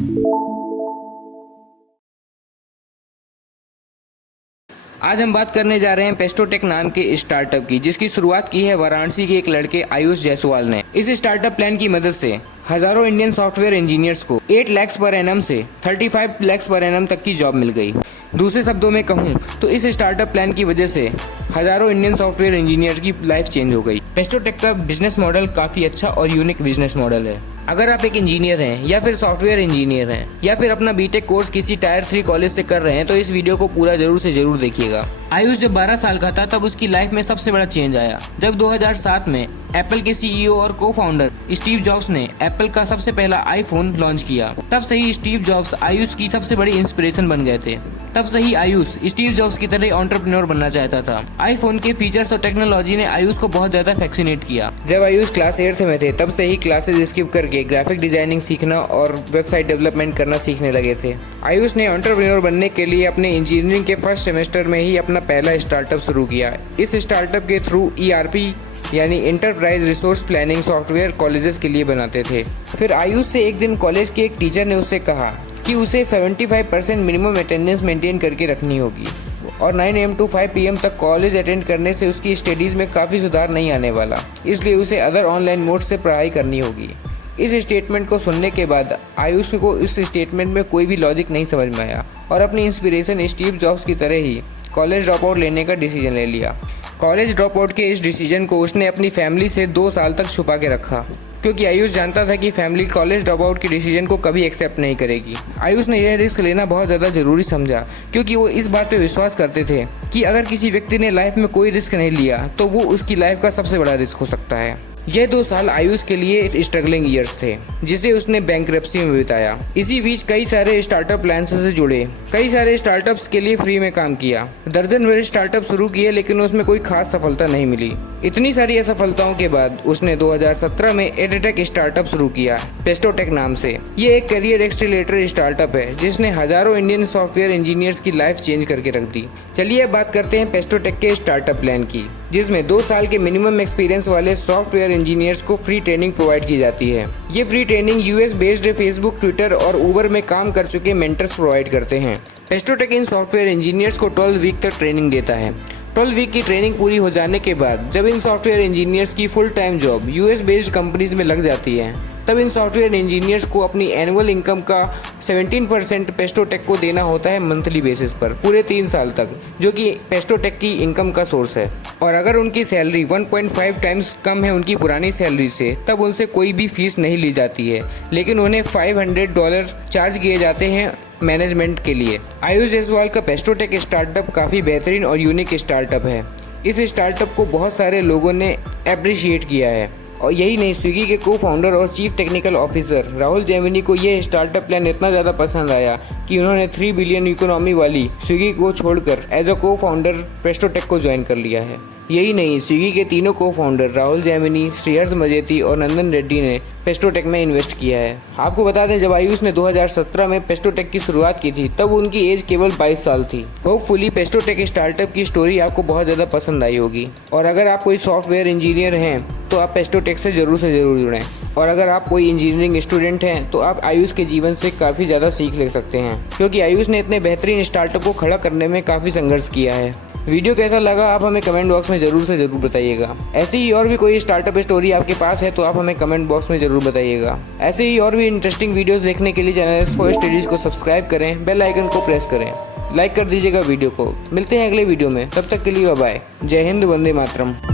आज हम बात करने जा रहे हैं पेस्टोटेक नाम के स्टार्टअप की, जिसकी शुरुआत की है वाराणसी के एक लड़के आयुष जायसवाल ने। इस स्टार्टअप प्लान की मदद से हजारों इंडियन सॉफ्टवेयर इंजीनियर्स को 8 लाख पर एनम से 35 लाख पर एनम तक की जॉब मिल गई। दूसरे शब्दों में कहूँ तो इस स्टार्टअप प्लान की वजह से हजारों इंडियन सॉफ्टवेयर इंजीनियर की लाइफ चेंज हो गई। पेस्टोटेक का बिजनेस मॉडल काफी अच्छा और यूनिक बिजनेस मॉडल है। अगर आप एक इंजीनियर हैं या फिर सॉफ्टवेयर इंजीनियर हैं या फिर अपना बीटेक कोर्स किसी टायर 3 कॉलेज से कर रहे हैं तो इस वीडियो को पूरा जरूर से जरूर देखिएगा। आयुष जब 12 साल का था तब उसकी लाइफ में सबसे बड़ा चेंज आया जब 2007 में एप्पल के सीईओ और को फाउंडर स्टीव जॉब्स ने एप्पल का सबसे पहला आईफोन लॉन्च किया। तब से ही स्टीव जॉब्स आयुष की सबसे बड़ी इंस्पिरेशन बन गए थे। तब से ही आयुष स्टीव जॉब्स की तरह एंटरप्रेन्योर बनना चाहता था। आईफोन के फीचर्स और टेक्नोलॉजी ने आयुष को बहुत ज्यादा फैसिनेट किया। जब आयुष क्लास 8 में थे तब से ही क्लासेस स्किप करके ग्राफिक डिजाइनिंग सीखना और वेबसाइट डेवलपमेंट करना सीखने लगे थे। आयुष ने एंटरप्रेन्योर बनने के लिए अपने इंजीनियरिंग के फर्स्ट सेमेस्टर में ही अपना पहला स्टार्टअप शुरू किया। इस स्टार्टअप के थ्रू ERP यानी enterprise resource planning software colleges के लिए बनाते थे। फिर आयुष से एक दिन कॉलेज के एक टीचर ने उससे कहा कि उसे 75% मिनिमम अटेंडेंस मेंटेन करके रखनी होगी और 9 AM to 5 PM तक कॉलेज अटेंड करने से उसकी स्टडीज़ में काफ़ी सुधार नहीं आने वाला, इसलिए उसे अदर ऑनलाइन मोड से पढ़ाई करनी होगी। इस स्टेटमेंट को सुनने के बाद आयुष को इस स्टेटमेंट में कोई भी लॉजिक नहीं समझ में आया और अपनी इंस्पिरेशन स्टीव जॉब्स की तरह ही कॉलेज ड्रॉप आउट लेने का डिसीजन ले लिया। कॉलेज ड्रॉप आउट के इस डिसीजन को उसने अपनी फैमिली से 2 साल तक छुपा के रखा, क्योंकि आयुष जानता था कि फैमिली कॉलेज ड्रॉप आउट के डिसीजन को कभी एक्सेप्ट नहीं करेगी। आयुष ने यह रिस्क लेना बहुत ज़्यादा ज़रूरी समझा, क्योंकि वो इस बात पे विश्वास करते थे कि अगर किसी व्यक्ति ने लाइफ में कोई रिस्क नहीं लिया तो वो उसकी लाइफ का सबसे बड़ा रिस्क हो सकता है। यह 2 साल आयुष के लिए स्ट्रगलिंग ईयर्स थे, जिसे उसने बैंकरप्सी में बिताया। इसी बीच कई सारे स्टार्टअप प्लान से जुड़े, कई सारे स्टार्टअप्स के लिए फ्री में काम किया। दर्जन भर स्टार्टअप शुरू किए, लेकिन उसमें कोई खास सफलता नहीं मिली। इतनी सारी असफलताओं के बाद उसने 2017 में एडिटेक स्टार्टअप शुरू किया, पेस्टोटेक नाम से। ये एक करियर एक्सीलरेटर स्टार्टअप है जिसने हजारों इंडियन सॉफ्टवेयर इंजीनियर्स की लाइफ चेंज करके रख दी। चलिए अब बात करते हैं पेस्टोटेक के स्टार्टअप प्लान की, जिसमें 2 साल के मिनिमम एक्सपीरियंस वाले सॉफ्टवेयर इंजीनियर्स को फ्री ट्रेनिंग प्रोवाइड की जाती है। ये free training US based Facebook, Twitter और उबर में काम कर चुके मेंटर्स प्रोवाइड करते हैं। पेस्टोटेक इन सॉफ्टवेयर इंजीनियर्स को 12 वीक तक ट्रेनिंग देता है। 12 वीक की ट्रेनिंग पूरी हो जाने के बाद जब इन सॉफ्टवेयर इंजीनियर्स की full time job US based companies में लग जाती है, तब इन सॉफ्टवेयर इंजीनियर्स को अपनी एनुअल इनकम का 17% पेस्टोटेक को देना होता है मंथली बेसिस पर पूरे 3 साल तक, जो कि पेस्टोटेक की इनकम का सोर्स है। और अगर उनकी सैलरी 1.5 टाइम्स कम है उनकी पुरानी सैलरी से, तब उनसे कोई भी फीस नहीं ली जाती है, लेकिन उन्हें $500 चार्ज किए जाते हैं मैनेजमेंट के लिए। आयुष जायसवाल का पेस्टोटेक स्टार्टअप काफ़ी बेहतरीन और यूनिक स्टार्टअप है। इस स्टार्टअप को बहुत सारे लोगों ने अप्रिशिएट किया है, और यही नहीं, स्विगी के को फाउंडर और chief technical officer Rahul Gemini को ये स्टार्टअप प्लान इतना ज़्यादा पसंद आया कि उन्होंने 3 बिलियन इकोनॉमी वाली स्विगी को छोड़कर एज अ को फाउंडर पेस्टोटेक को ज्वाइन कर लिया है। यही नहीं, स्विगी के तीनों को फाउंडर राहुल जेमिनी, श्रीहर्ष मजेती और नंदन रेड्डी ने पेस्टोटेक में इन्वेस्ट किया है। आपको बता दें, जब आयुष ने 2017 में पेस्टोटेक की शुरुआत की थी तब उनकी एज केवल 22 साल थी। होपफुली पेस्टोटेक स्टार्टअप की स्टोरी आपको बहुत ज़्यादा पसंद आई होगी, और अगर आप कोई सॉफ्टवेयर इंजीनियर हैं तो आप पेस्टोटेक से ज़रूर जुड़ें, और अगर आप कोई इंजीनियरिंग स्टूडेंट हैं तो आप आयुष के जीवन से काफ़ी ज़्यादा सीख ले सकते हैं, क्योंकि आयुष ने इतने बेहतरीन स्टार्टअप को खड़ा करने में काफ़ी संघर्ष किया है। वीडियो कैसा लगा आप हमें कमेंट बॉक्स में ज़रूर से ज़रूर बताइएगा। ऐसे ही और भी कोई स्टार्टअप स्टोरी आपके पास है तो आप हमें कमेंट बॉक्स में ज़रूर बताइएगा। ऐसे ही और भी इंटरेस्टिंग वीडियोस देखने के लिए चैनल S4 स्टडीज़ को सब्सक्राइब करें, बेल आइकन को प्रेस करें, लाइक कर दीजिएगा वीडियो को। मिलते हैं अगले वीडियो में, तब तक के लिए बाय बाय। जय हिंद, वंदे मातरम।